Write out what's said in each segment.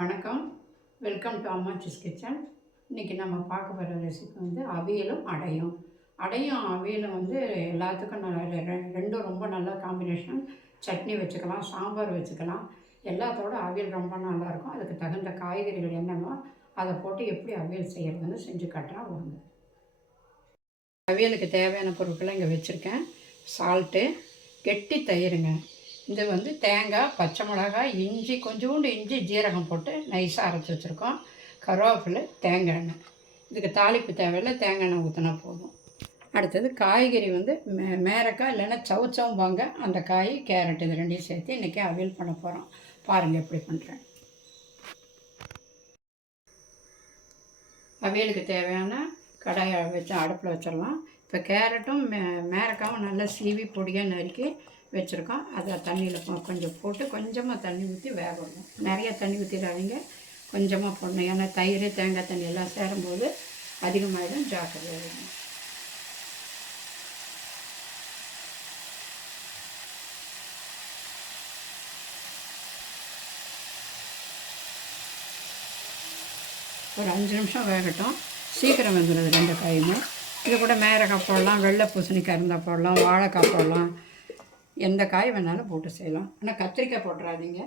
வணக்கம், welcome to Ammachi's kitchen. இன்றைக்கி நம்ம பார்க்க போகிற ரெசிபி வந்து அவியலும் அடையும். அடையும் அவியலும் வந்து எல்லாத்துக்கும் ரெண்டும் ரொம்ப நல்ல காம்பினேஷன். சட்னி வச்சுக்கலாம், சாம்பார் வச்சுக்கலாம். எல்லாத்தோட அவியல் ரொம்ப நல்லாயிருக்கும். அதுக்கு தகுந்த காய்கறிகள் என்னமோ அதை போட்டு எப்படி அவியல் செய்கிறதுன்னு செஞ்சு காட்டுறேன் வாங்க. அவியலுக்கு தேவையான பொருட்களை இங்கே வச்சுருக்கேன். சால்ட்டு, கெட்டி தயிருங்க. இது வந்து தேங்காய், பச்சை மிளகாய், இஞ்சி, கொஞ்சோண்டு இஞ்சி, ஜீரகம் போட்டு நைஸாக அரைச்சி வச்சுருக்கோம். கருவேப்பிலை, தேங்காய் எண்ணெய். இதுக்கு தாளிப்பு தேவையில்லை, தேங்காய் எண்ணெய் ஊற்றினா போதும். அடுத்தது காய்கறி வந்து மேரக்காய் இல்லைன்னா சவுச்சவும்பாங்க, அந்த காய், கேரட், இது ரெண்டையும் சேர்த்து இன்றைக்கி அவியல் பண்ண போகிறோம். பாருங்கள் எப்படி பண்ணுறேன். அவியலுக்கு தேவையான கடாயை வச்சு அடுப்பில் வச்சிடலாம். இப்போ கேரட்டும் மேரக்காவும் நல்லா சீவி பொடியாக நறுக்கி வச்சுருக்கோம். அதை தண்ணியில் கொஞ்சம் போட்டு கொஞ்சமாக தண்ணி ஊற்றி வேக விடணும். நிறைய தண்ணி ஊற்றிடாதீங்க, கொஞ்சமாக போடணும். ஏன்னா தயிர், தேங்காய் தண்ணி எல்லாம் சேரும்போது அதிகமாகிடும், ஜாக்கிரதையாக வேணும். ஒரு 5 நிமிஷம் வேகட்டும். சீக்கிரம் வந்துடுது ரெண்டு காயுமே. இது கூட மேரக்காய் போடலாம், வெள்ளை பூசணிக்காய் இருந்தால் போடலாம், வாழைக்காய் போடலாம், எந்த காய் வேணாலும் போட்டு செய்யலாம். ஆனால் கத்திரிக்காய் போட்டுறாதீங்க.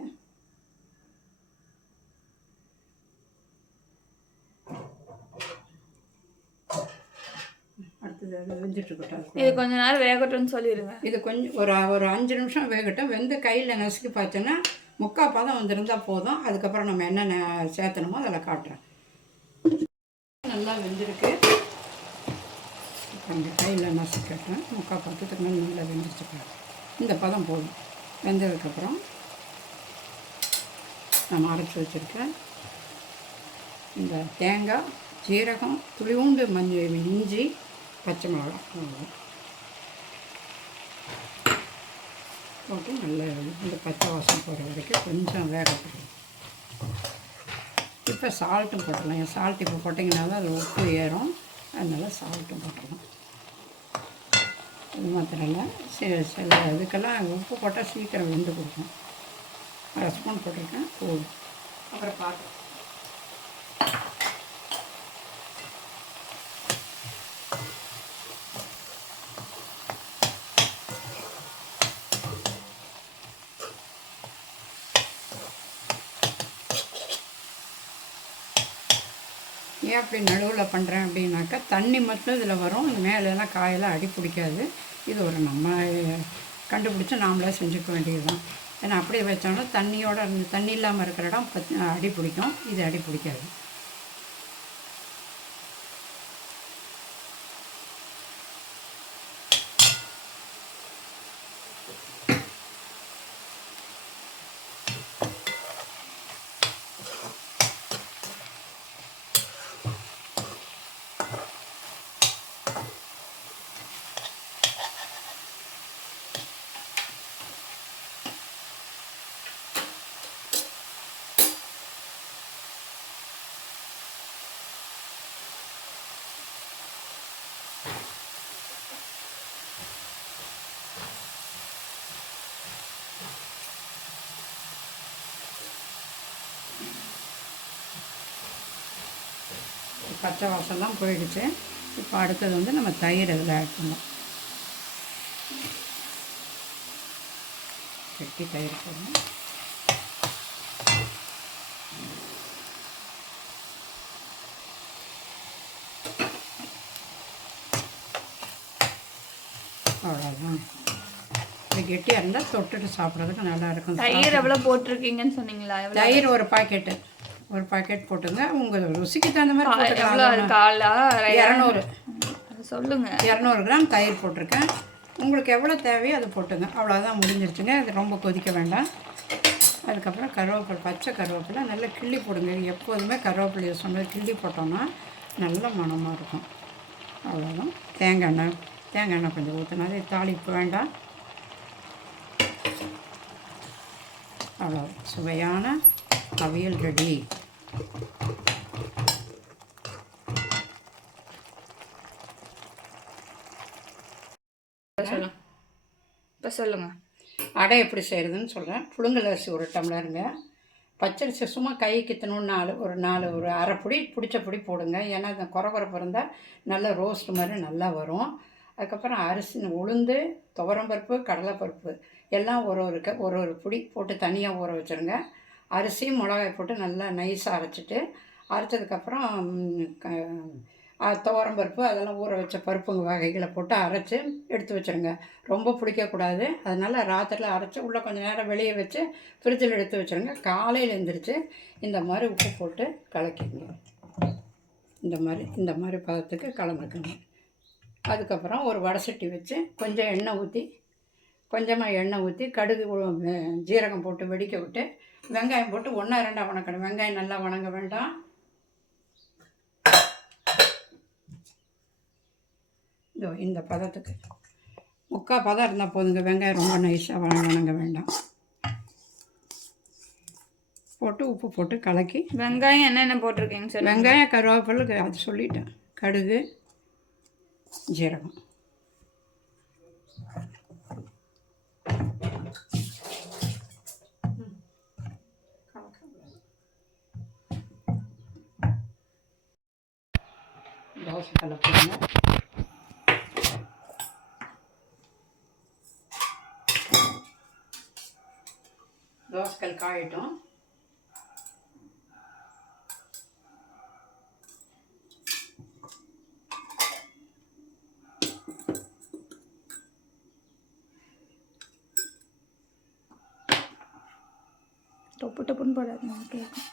அடுத்தது அது வெந்துட்டுருக்கட்டும். இது கொஞ்ச நேரம் வேகட்டும்னு சொல்லிடுங்க. இது கொஞ்சம் ஒரு 5 நிமிஷம் வேகட்டும். வெந்து கையில் நசுக்கி பார்த்தோன்னா 3/4 பதம் வந்துருந்தால் போதும். அதுக்கப்புறம் நம்ம என்னென்ன சேர்த்தணுமோ அதில் காட்டுறேன். நல்லா வெந்திருக்கு. அந்த கையில் நசுக்கட்டேன். 3/4 பதத்துக்கு மேலே நல்லா வெந்துருச்சுக்கலாம். இந்த பதம் போதும். வெந்ததுக்கப்புறம் நான் அரைச்சி வச்சுருக்கேன் இந்த தேங்காய், ஜீரகம், துளிவுண்டு மஞ்சள், இஞ்சி, பச்சை மிளகாய் போட்டு நல்லா இந்த பச்சை வாசம் போகிற வரைக்கும் கொஞ்சம் வேகப்படும். இப்போ சால்ட்டும் போட்டுடலாம். சால்ட் இப்போ போட்டிங்கன்னா தான் அது உப்பு ஏறும், அதனால் சால்ட்டும் போட்டுடலாம். இது மாத்திரம் இல்லை, சில இதுக்கெல்லாம் உப்பு போட்டால் சீக்கிரம் வெந்து கொடுக்கும். 1/2 ஸ்பூன் போட்டிருக்கேன், போதும். அப்புறம் பார்த்து ஏன் அப்படி நடுவில் பண்ணுறேன் அப்படின்னாக்கா, தண்ணி மட்டும் இதில் வரும், மேலெல்லாம் காயெல்லாம் அடி பிடிக்காது. இது ஒரு நம்ம கண்டுபிடிச்சி நாமளே செஞ்சுக்க வேண்டியது தான். ஏன்னா அப்படியே வச்சோன்னா தண்ணியோடு தண்ணி இல்லாமல் இருக்கிற இடம் அடி பிடிக்கும், இது அடி பிடிக்காது. பச்சை வாசம்லாம் போயிடுச்சு. இப்போ அடுத்தது வந்து நம்ம தயிர் இதில் ஆட் பண்ணோம். கெட்டி தயிர் போடணும். அவ்வளோதான். இது கெட்டியாக இருந்தால் தொட்டுட்டு சாப்பிட்றதுக்கு நல்லாயிருக்கும். தயிர் எவ்வளோ போட்டிருக்கீங்கன்னு சொன்னீங்களா? தயிர் ஒரு பாக்கெட் போட்டுங்க. உங்கள் ருசிக்கு தகுந்த மாதிரி 200 சொல்லுங்கள். 200 கிராம் தயிர் போட்டிருக்கேன். உங்களுக்கு எவ்வளோ தேவையோ அதை போட்டுங்க. அவ்வளோதான், முடிஞ்சிருச்சுங்க. இது ரொம்ப கொதிக்க வேண்டாம். அதுக்கப்புறம் கருவேப்பிலை, பச்சை கருவேப்பிலை நல்லா கிள்ளி போடுங்க. எப்போதுமே கருவேப்பிலை யூஸ் பண்ணுறது கிள்ளி போட்டோம்னா நல்ல மணமாக இருக்கும். அவ்வளோதான். தேங்காய் எண்ணெய் கொஞ்சம் ஊற்றினா அது தாளிப்பு வேண்டாம். அவ்வளோ சுவையான அவியல் ரெடி. இப்போ சொல்லுங்கள். அடை எப்படி செய்கிறதுன்னு சொல்கிறேன். புழுங்கல் அரிசி 1 டம்ளருங்க, பச்சரிசி சும்மா கைக்கு தின்னணும் ஒரு அரை பொடி பிடிச்ச பொடி போடுங்க. ஏன்னா இந்த குறகுறப்பு இருந்தால் நல்லா ரோஸ்ட் மாதிரி நல்லா வரும். அதுக்கப்புறம் அரிசி உளுந்து, துவரம்பருப்பு, கடலைப்பருப்பு எல்லாம் ஒரு பொடி போட்டு தனியாக ஊற வச்சுருங்க. அரிசி மிளகாய் போட்டு நல்லா நைஸாக அரைச்சிட்டு, அரைச்சதுக்கப்புறம் துவரம்பருப்பு அதெல்லாம் ஊற வச்ச பருப்புங்க வகைகளை போட்டு அரைச்சி எடுத்து வச்சுருங்க. ரொம்ப பிடிக்கக்கூடாது. அதனால் ராத்திரியில் அரைச்சி உள்ளே கொஞ்சம் நேரம் வெளியே வச்சு ஃப்ரிட்ஜில் எடுத்து வச்சுருங்க. காலையில் எழுந்திரிச்சு இந்த மாதிரி உப்பு போட்டு கலக்கிங்க. இந்த மாதிரி பதத்துக்கு கலந்துக்குங்க. அதுக்கப்புறம் ஒரு வடை சட்டி வச்சு கொஞ்சமாக எண்ணெய் ஊற்றி கடுகு ஜீரகம் போட்டு வெடிக்க விட்டு வெங்காயம் போட்டு 1-2 வணக்கணும். வெங்காயம் நல்லா வணங்க வேண்டாம். இந்த பதத்துக்கு 3/4 பதம் இருந்தால் போதுங்க. வெங்காயம் ரொம்ப நைஸாக வணங்க வேண்டாம். போட்டு உப்பு போட்டு கலக்கி. வெங்காயம் என்னென்ன போட்டிருக்கீங்க சார்? வெங்காயம், கருவேப்பிலை அது சொல்லிட்டேன். கடுகு, ஜீரகம். தோசைக்கல்லை போடுங்க. தோசைக்கல் காயட்டும். டப்புன்னு போடாதீங்க. கேட்கும்.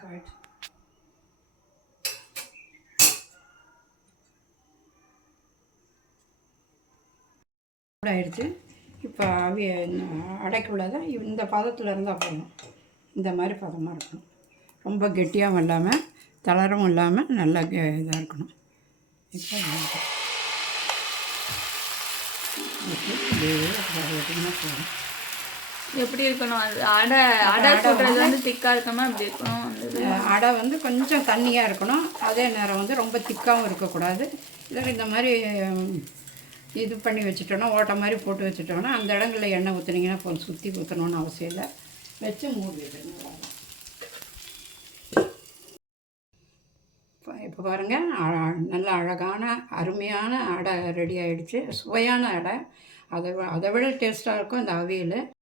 காய்ச்சி ஆயிடுச்சு. இப்போ அடைக்குள்ளதான் இந்த பதத்தில் இருந்தால் போதும். இந்த மாதிரி பதமாக இருக்கணும். ரொம்ப கெட்டியாகவும் இல்லாமல் தளரவும் இல்லாமல் நல்லா இதாக இருக்கணும். இப்போ போதும். எப்படி இருக்கணும்? அது அடை போடுறது வந்து திக்காக இருக்கணும். அப்படி இருக்கணும். அடை வந்து கொஞ்சம் தண்ணியாக இருக்கணும். அதே நேரம் வந்து ரொம்ப திக்காகவும் இருக்கக்கூடாது. இதில் இந்த மாதிரி இது பண்ணி வச்சுட்டோன்னா, ஓட்டை மாதிரி போட்டு வச்சுட்டோன்னா, அந்த இடங்களில் எண்ணெய் ஊற்றுனீங்கன்னா போதும். சுற்றி ஊற்றணுன்னு அவசியம் இல்லை. வச்சு மூடி வைக்கணும். இப்போ பாருங்கள், நல்ல அழகான அருமையான அடை ரெடி ஆகிடுச்சு. சுவையான அடை. அதை விட டேஸ்ட்டாக இருக்கும் இந்த அவியல்.